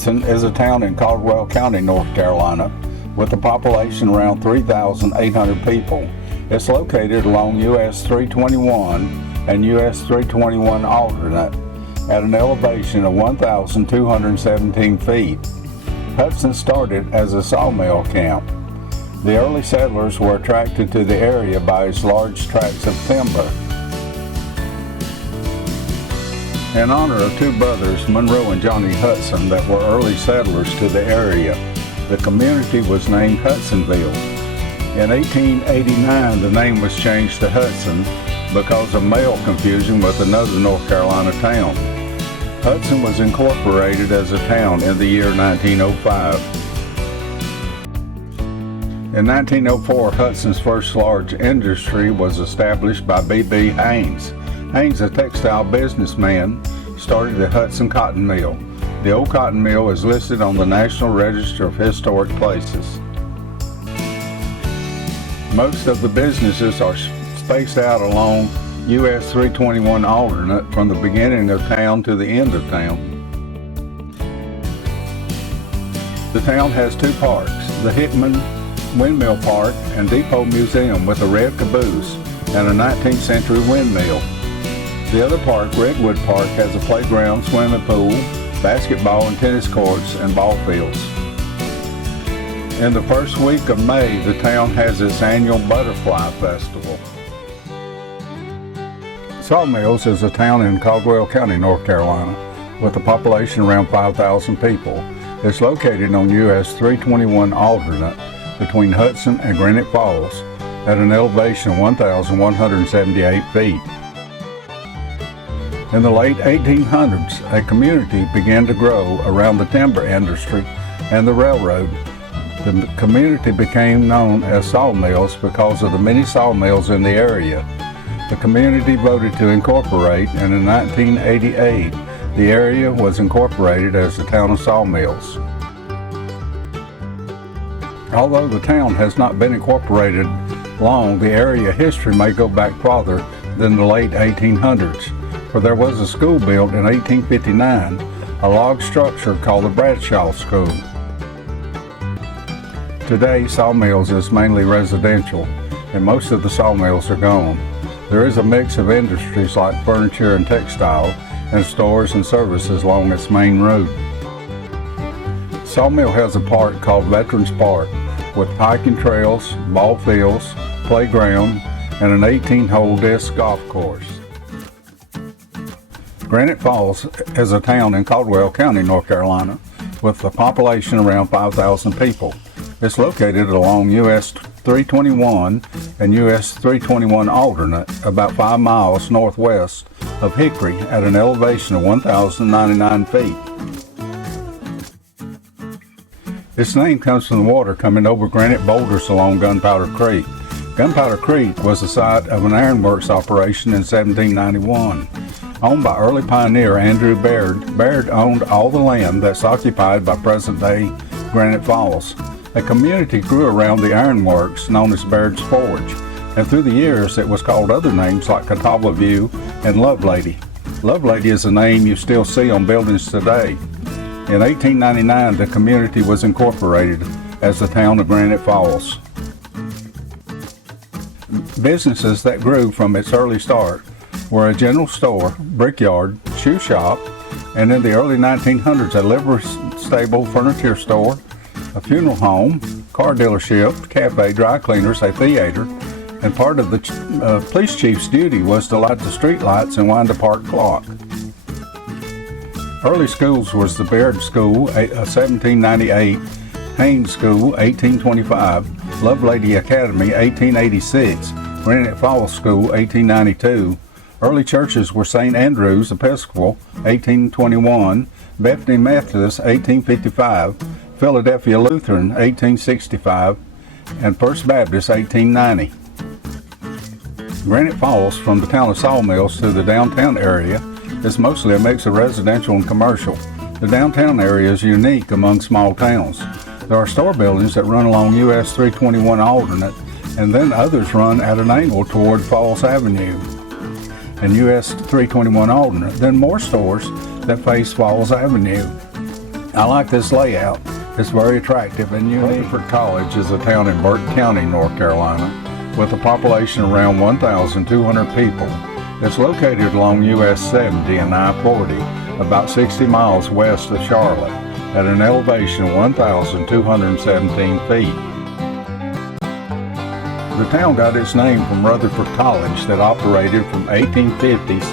Hudson is a town in Caldwell County, North Carolina, with a population around 3,800 people. It's located along US 321 and US 321 alternate at an elevation of 1,217 feet. Hudson started as a sawmill camp. The early settlers were attracted to the area by its large tracts of timber. In honor of two brothers, Monroe and Johnny Hudson, that were early settlers to the area, the community was named Hudsonville. In 1889, the name was changed to Hudson because of mail confusion with another North Carolina town. Hudson was incorporated as a town in the year 1905. In 1904, Hudson's first large industry was established by B.B. Haynes. Haynes, a textile businessman, started the Hudson Cotton Mill. The old cotton mill is listed on the National Register of Historic Places. Most of the businesses are spaced out along US 321 alternate from the beginning of town to the end of town. The town has two parks, the Hickman Windmill Park and Depot Museum with a red caboose and a 19th century windmill. The other park, Redwood Park, has a playground, swimming pool, basketball and tennis courts, and ball fields. In the first week of May, the town has its annual Butterfly Festival. Sawmills is a town in Caldwell County, North Carolina, with a population around 5,000 people. It's located on US 321 alternate between Hudson and Granite Falls at an elevation of 1,178 feet. In the late 1800s, a community began to grow around the timber industry and the railroad. The community became known as Sawmills because of the many sawmills in the area. The community voted to incorporate, and in 1988, the area was incorporated as the town of Sawmills. Although the town has not been incorporated long, the area history may go back farther than the late 1800s. For there was a school built in 1859, a log structure called the Bradshaw School. Today, Sawmills is mainly residential, and most of the sawmills are gone. There is a mix of industries like furniture and textile, and stores and services along its main route. Sawmill has a park called Veterans Park, with hiking trails, ball fields, playground, and an 18-hole disc golf course. Granite Falls is a town in Caldwell County, North Carolina, with a population around 5,000 people. It's located along US 321 and US 321 alternate, about 5 miles northwest of Hickory at an elevation of 1,099 feet. Its name comes from the water coming over granite boulders along Gunpowder Creek. Gunpowder Creek was the site of an ironworks operation in 1791. Owned by early pioneer Andrew Baird, Baird owned all the land that's occupied by present-day Granite Falls. A community grew around the ironworks known as Baird's Forge, and through the years it was called other names like Catawba View and Lovelady. Lovelady is a name you still see on buildings today. In 1899, the community was incorporated as the town of Granite Falls. Businesses that grew from its early start were a general store, brickyard, shoe shop, and in the early 1900s a livery stable, furniture store, a funeral home, car dealership, cafe, dry cleaners, a theater, and part of the police chief's duty was to light the street lights and wind the park clock. Early schools was the Baird School, 1798, Haynes School, 1825, Lovelady Academy, 1886, Granite Falls School, 1892. Early churches were St. Andrew's Episcopal, 1821, Bethany Methodist, 1855, Philadelphia Lutheran, 1865, and First Baptist, 1890. Granite Falls, from the town of Sawmills to the downtown area, is mostly a mix of residential and commercial. The downtown area is unique among small towns. There are store buildings that run along US 321 alternate, and then others run at an angle toward Falls Avenue and US 321 alternate, then more stores that face Falls Avenue. I like this layout. It's very attractive and unique. Rutherford College is a town in Burton County, North Carolina, with a population around 1,200 people. It's located along US 70 and I-40, about 60 miles west of Charlotte, at an elevation of 1,217 feet. The town got its name from Rutherford College that operated from 1850s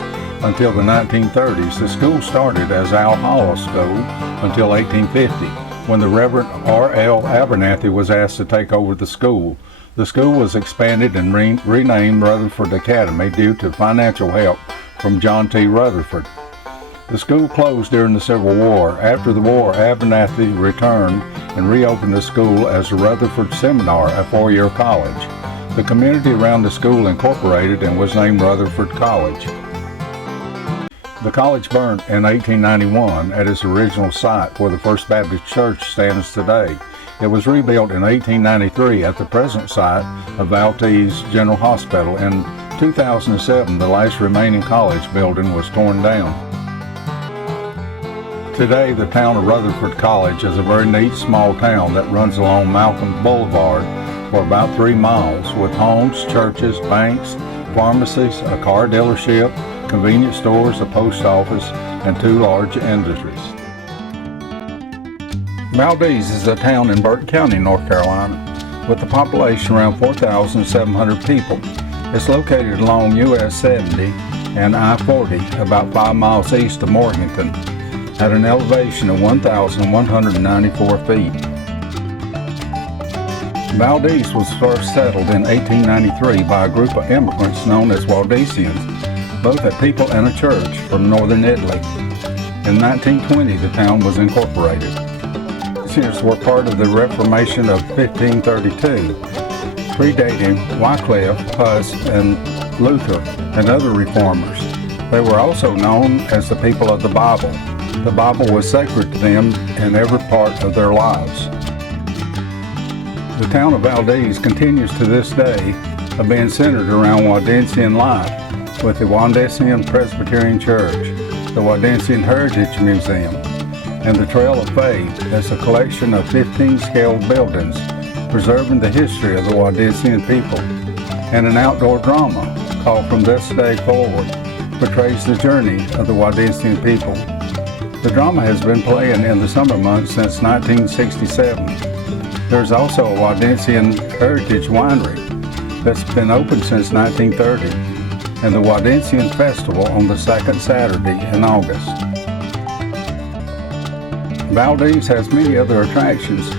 until the 1930s. The school started as Owl Hollow School until 1850, when the Reverend R.L. Abernathy was asked to take over the school. The school was expanded and renamed Rutherford Academy due to financial help from John T. Rutherford. The school closed during the Civil War. After the war, Abernathy returned and reopened the school as the Rutherford Seminar, a four-year college. The community around the school incorporated and was named Rutherford College. The college burnt in 1891 at its original site where the First Baptist Church stands today. It was rebuilt in 1893 at the present site of Valdez General Hospital. In 2007, the last remaining college building was torn down. Today, the town of Rutherford College is a very neat small town that runs along Malcolm Boulevard for about 3 miles, with homes, churches, banks, pharmacies, a car dealership, convenience stores, a post office, and 2 large industries. Valdez is a town in Burton County, North Carolina, with a population around 4,700 people. It's located along US 70 and I-40, about 5 miles east of Morganton, at an elevation of 1,194 feet. Valdez was first settled in 1893 by a group of immigrants known as Waldensians, both a people and a church from northern Italy. In 1920, the town was incorporated. Waldensians were part of the Reformation of 1532, predating Wycliffe, Huss, and Luther, and other reformers. They were also known as the people of the Bible. The Bible was sacred to them in every part of their lives. The town of Valdez continues to this day of being centered around Waldensian life, with the Waldensian Presbyterian Church, the Waldensian Heritage Museum, and the Trail of Faith. That's a collection of 15 scaled buildings preserving the history of the Waldensian people, and an outdoor drama called From This Day Forward portrays the journey of the Waldensian people. The drama has been playing in the summer months since 1967. There's also a Waldensian Heritage Winery that's been open since 1930, and the Waldensian Festival on the second Saturday in August. Valdez has many other attractions,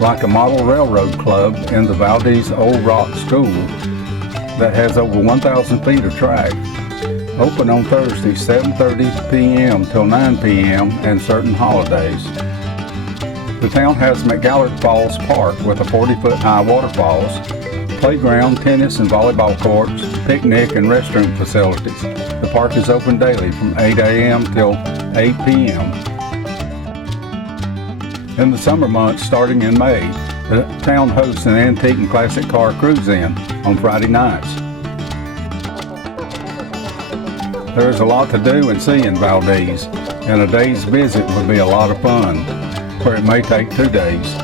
like a model railroad club in the Valdez Old Rock School that has over 1,000 feet of track, open on Thursday 7:30 p.m. till 9 p.m. and certain holidays. The town has McGallard Falls Park with a 40-foot high waterfalls, playground, tennis and volleyball courts, picnic and restroom facilities. The park is open daily from 8 a.m. till 8 p.m. In the summer months, starting in May, the town hosts an antique and classic car cruise-in on Friday nights. There is a lot to do and see in Valdez, and a day's visit would be a lot of fun, where it may take 2 days.